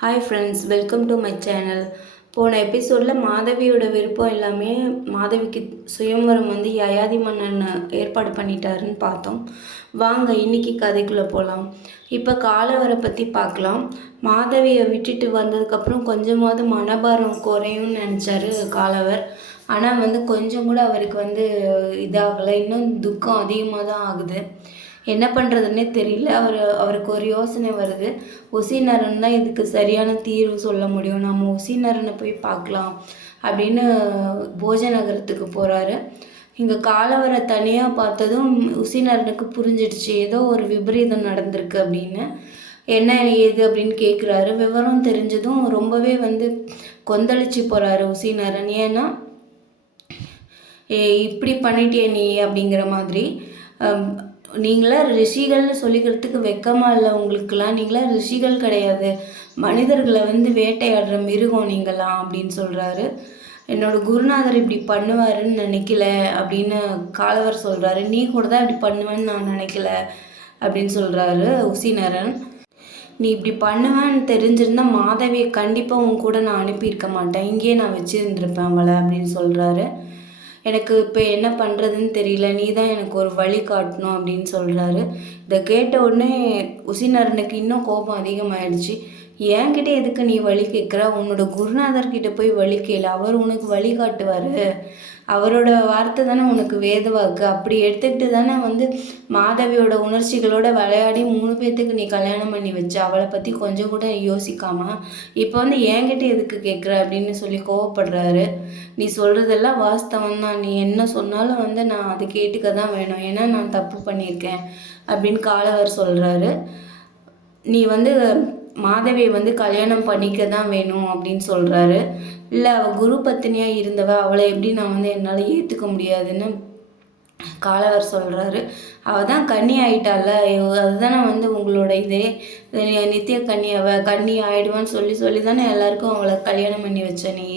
Hi friends, welcome to my channel. போன எபிசோடில் மாதவியோட விருப்பம் எல்லாமே மாதவிக்கு சுயம்வரம் வந்து யயாதி மன்னன் ஏற்பாடு பண்ணிட்டாருன்னு பார்த்தோம். வாங்க இன்னைக்கு கதைக்குள்ளே போகலாம். இப்போ காலவரை பற்றி பார்க்கலாம். மாதவியை விட்டுட்டு வந்ததுக்கப்புறம் கொஞ்சமாவது மனபாரம் குறையும்னு நினச்சாரு காலவர். ஆனால் வந்து கொஞ்சம் கூட அவருக்கு வந்து இதாகலை, இன்னும் துக்கம் அதிகமாக தான் ஆகுது. என்ன பண்ணுறதுன்னே தெரியல. அவருக்கு ஒரு யோசனை வருது. உசினரன் தான் இதுக்கு சரியான தீர்வு சொல்ல முடியும், நம்ம உசினரனை போய் பார்க்கலாம் அப்படின்னு போஜநகரத்துக்கு போகிறாரு. இங்கே காலவரை தனியாக பார்த்ததும் உசினரனுக்கு புரிஞ்சிடுச்சு, ஏதோ ஒரு விபரீதம் நடந்திருக்கு அப்படின்னு. என்ன ஏது அப்படின்னு கேட்குறாரு. விவரம் தெரிஞ்சதும் ரொம்பவே வந்து கொந்தளிச்சு போகிறாரு உசினரன். ஏன்னா இப்படி பண்ணிட்டிய நீ அப்படிங்கிற மாதிரி. நீங்களாம் ரிஷிகள்னு சொல்லிக்கிறதுக்கு வெக்கமாக இல்லை உங்களுக்கெல்லாம்? நீங்களாம் ரிஷிகள் கிடையாது, மனிதர்களை வந்து வேட்டையாடுற மிருகம் நீங்களாம் அப்படின்னு சொல்கிறாரு. என்னோட குருநாதர் இப்படி பண்ணுவாருன்னு நினைக்கல அப்படின்னு காலவர் சொல்கிறாரு. நீ கூட தான் இப்படி பண்ணுவேன்னு நான் நினைக்கல அப்படின்னு சொல்கிறாரு உசினரன். நீ இப்படி பண்ணுவேன்னு தெரிஞ்சிருந்தா மாதவியை கண்டிப்பாக உன் கூட நான் அனுப்பியிருக்க மாட்டேன், இங்கேயே நான் வச்சுருந்துருப்பேன் அவளை அப்படின்னு சொல்கிறாரு. எனக்கு இப்போ என்ன பண்ணுறதுன்னு தெரியல, நீ தான் எனக்கு ஒரு வழி காட்டணும் அப்படின்னு சொல்கிறாரு. இதை கேட்ட உடனே உசினரனுக்கு இன்னும் கோபம் அதிகமாகிடுச்சு. என்கிட்ட எதுக்கு நீ வழி கேட்குற? உன்னோட குருநாதர்கிட்ட போய் வழி கேளு, அவர் உனக்கு வழி காட்டுவார். அவரோட வார்த்தை தானே உனக்கு வேத வாக்கு. அப்படி எடுத்துக்கிட்டு தானே வந்து மாதவியோட உணர்ச்சிகளோட விளையாடி 3 பேர்த்துக்கு நீ கல்யாணம் பண்ணி வச்ச. அவளை பற்றி கொஞ்சம் கூட யோசிக்காம இப்போ வந்து என்கிட்ட எதுக்கு கேட்குற அப்படின்னு சொல்லி கோவப்படுறாரு. நீ சொல்கிறதெல்லாம் வாஸ்தவம் தான், நீ என்ன சொன்னாலும் வந்து நான் அதை கேட்டுக்க தான் வேணும், ஏன்னா நான் தப்பு பண்ணியிருக்கேன் அப்படின்னு காலவர் சொல்கிறாரு. நீ வந்து மாதவியை வந்து கல்யாணம் பண்ணிக்க தான் வேணும் அப்படின்னு சொல்கிறாரு. இல்லை, அவள் குரு பத்தினியாக இருந்தவ, அவளை எப்படி நான் வந்து என்னால் ஏற்றுக்க முடியாதுன்னு காலவர் சொல்கிறாரு. அவள் தான் கன்னி ஆகிட்டால, அதுதானே வந்து உங்களோட இதே நித்திய கன்னி, அவள் கன்னி ஆகிடுவான்னு சொல்லி தானே எல்லாருக்கும் அவளை கல்யாணம் பண்ணி வச்ச நீ.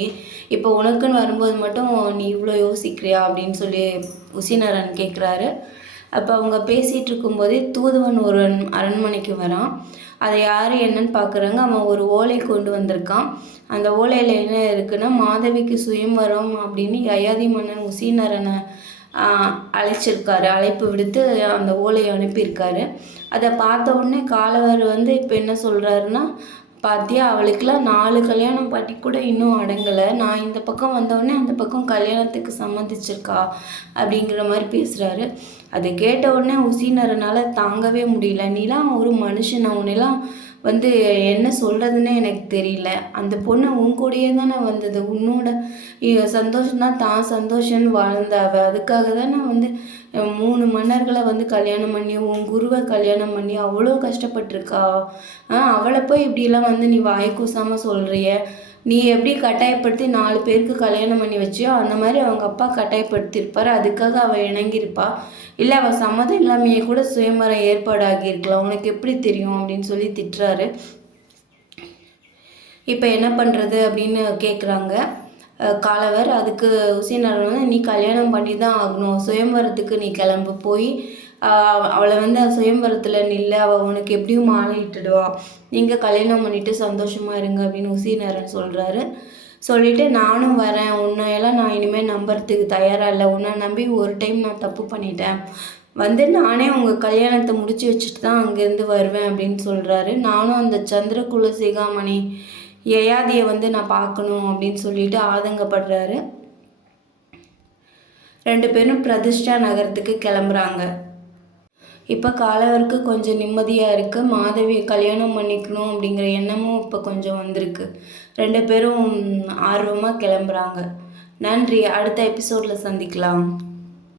இப்போ உனக்குன்னு வரும்போது மட்டும் நீ இவ்வளோ யோசிக்கிறியா அப்படின்னு சொல்லி உசினரன் கேட்குறாரு. அப்போ அவங்க பேசிகிட்டு இருக்கும்போதே தூதுவன் ஒரு அரண்மனைக்கு வரான். அதை யார் என்னன்னு பார்க்குறாங்க. அவன் ஒரு ஓலை கொண்டு வந்திருக்கான். அந்த ஓலையில் என்ன இருக்குன்னா, மாதவிக்கு சுயம்வரம் அப்படின்னு யயாதி மன்னன் உசினரனை அழைச்சிருக்காரு, அழைப்பு விடுத்து அந்த ஓலையை அனுப்பியிருக்காரு. அதை பார்த்த உடனே காலவர் வந்து இப்போ என்ன சொல்கிறாருன்னா, பார்த்தியா அவளுக்கெல்லாம் 4 கல்யாணம் பாட்டி கூட இன்னும் அடங்கலை, நான் இந்த பக்கம் வந்தோடனே அந்த பக்கம் கல்யாணத்துக்கு சம்மதிச்சிருக்கா அப்படிங்கிற மாதிரி பேசுகிறாரு. அதை கேட்ட உடனே உசினரனால் தாங்கவே முடியல. நீலாம் ஒரு மனுஷன், உன்னெல்லாம் வந்து என்ன சொல்கிறதுன்னே எனக்கு தெரியல. அந்த பொண்ணு உன் கூடயே தானே வந்தது, உன்னோட சந்தோஷம்தான் தான் சந்தோஷம்னு வாழ்ந்தாவ. அதுக்காக தானே வந்து 3 மன்னர்களை வந்து கல்யாணம் பண்ணி உன் குருவை கல்யாணம் பண்ணி அவ்வளோ கஷ்டப்பட்டிருக்கா. அவளை போய் இப்படிலாம் வந்து நீ வாய் கூசாமல் சொல்கிறிய. நீ எப்படி கட்டாயப்படுத்தி 4 பேருக்கு கல்யாணம் பண்ணி வச்சியோ அந்த மாதிரி அவங்க அப்பா கட்டாயப்படுத்தியிருப்பார், அதுக்காக அவள் இணங்கியிருப்பா. இல்லை, அவள் சம்மதம் இல்லாமையே கூட சுயமரம் ஏற்பாடாகியிருக்கலாம், உனக்கு எப்படி தெரியும் அப்படின்னு சொல்லி திட்டுறாரு. இப்போ என்ன பண்ணுறது அப்படின்னு கேட்குறாங்க காலவர். அதுக்கு உசினரன் வந்து நீ கல்யாணம் பண்ணி தான் ஆகணும், சுயம்வரத்துக்கு நீ கிளம்பு, போய் அவளை வந்து சுயம்வரத்தில் நில்ல, அவள் உனக்கு எப்படியும் மாலை இட்டுடுவா, நீங்கள் கல்யாணம் பண்ணிவிட்டு சந்தோஷமாக இருங்க அப்படின்னு உசினரன் சொல்கிறாரு. சொல்லிவிட்டு நானும் வரேன், உன்னையெல்லாம் நான் இனிமேல் நம்புறதுக்கு தயாராக இல்லை, உன்னை நம்பி ஒரு டைம் நான் தப்பு பண்ணிட்டேன், வந்து நானே உங்கள் கல்யாணத்தை முடிச்சு வச்சுட்டு தான் அங்கேருந்து வருவேன் அப்படின்னு சொல்கிறாரு. நானும் அந்த சந்திரகுல சிகாமணி யயாதியை வந்து நான் பார்க்கணும் அப்படின்னு சொல்லிட்டு ஆதங்கப்படுறாரு. 2 பேரும் பிரதிஷ்டா நகரத்துக்கு கிளம்புறாங்க. இப்போ காலவருக்கு கொஞ்சம் நிம்மதியாக இருக்குது. மாதவியை கல்யாணம் பண்ணிக்கணும் அப்படிங்கிற எண்ணமும் இப்போ கொஞ்சம் வந்திருக்கு. 2 பேரும் ஆர்வமாக கிளம்புறாங்க. நன்றி. அடுத்த எபிசோடில் சந்திக்கலாம்.